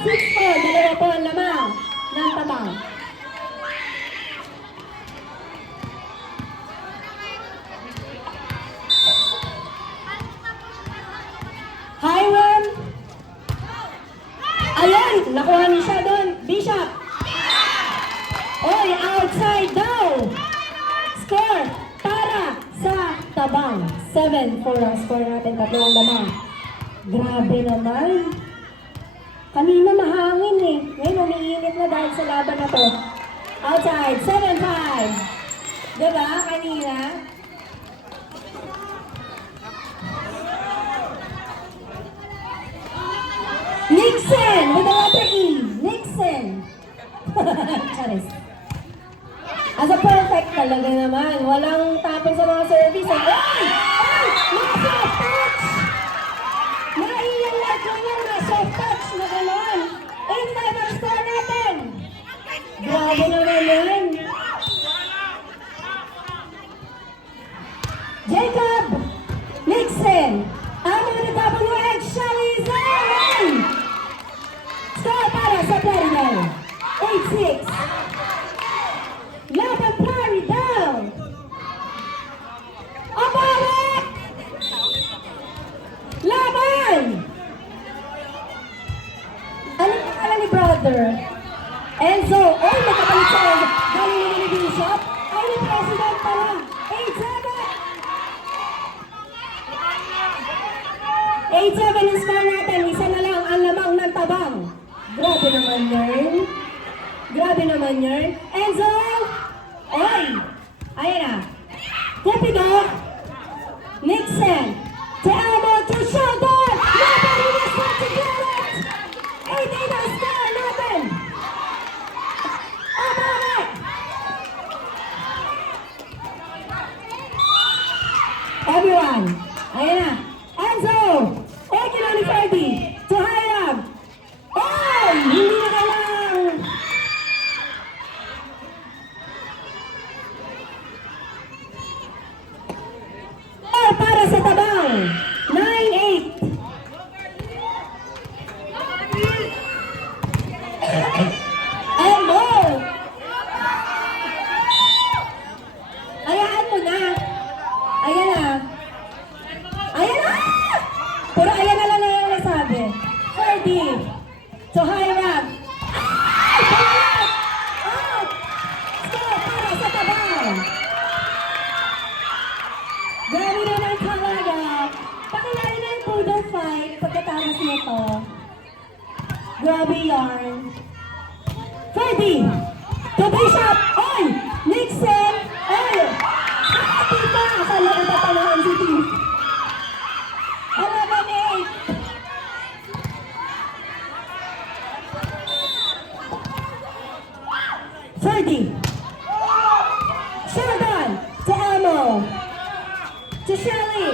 6-4, dalawa po ang lamang ng tabang. Hiram. Ayun, nakuha niya siya doon. Bishop. Oy, outside daw. Score para sa tabang. 7-4 ang score natin, tatlo ang lamang. Grabe naman. Kanina mahangin eh. Ngayon umiinit na dahil sa laban na to. Outside, 7-5. Diba, kanina? Nixon with the letter E. Nixon. Charis. As a perfect talaga naman. Walang tapon sa mga service. Ay! Ay! Mga soft touch! Naiyan na ganyan, mga soft touch na gano'n. 8-5 ang score natin. Grabe naman yun. Jacob Nixon. Ang mga nagkabang ng edge, Shelly Zan. Score para sa Plaridel. 8-6. Laban Plaridel. Abalik! Laban! Ano yung pangalan ni brother? Enzo. Oh, nagkapalit sa Enzo. Galing naman ni Bishop. Ay, ni President pala. 8-7 ang score natin. Isa na lang ang lamang ng tabang. Grabe naman yun. Grabe naman yun. Enzo! Oy! Ayan na. Cupido. Nixon. To Elmo. To Sheldon. Nobody was not to get it. 8-8 ang score natin. Abalik! Everyone. Ayan na. Enzo! Oy, kinali Ferdy! To Hiram! Oy! Hindi na kailangan! Oh, para sa tabang! 9-8! Elmo! Hayaan mo na! Ayan na! Ayan na! Pero ayan na lang yung nasabi. Ferdy. To Hiram. Ay! Balat! Out! Score para sa tabang. Grabe naman talaga. Pakilala na yung poodle fight pagkatapos nito. Grabe yarn. Ferdy. To Bishop. Oy! Nixon. Oy! Tita! Akala ko tatalahan si Tita. 11-8. Ferdy. Sheldon. To Elmo. To Shelly.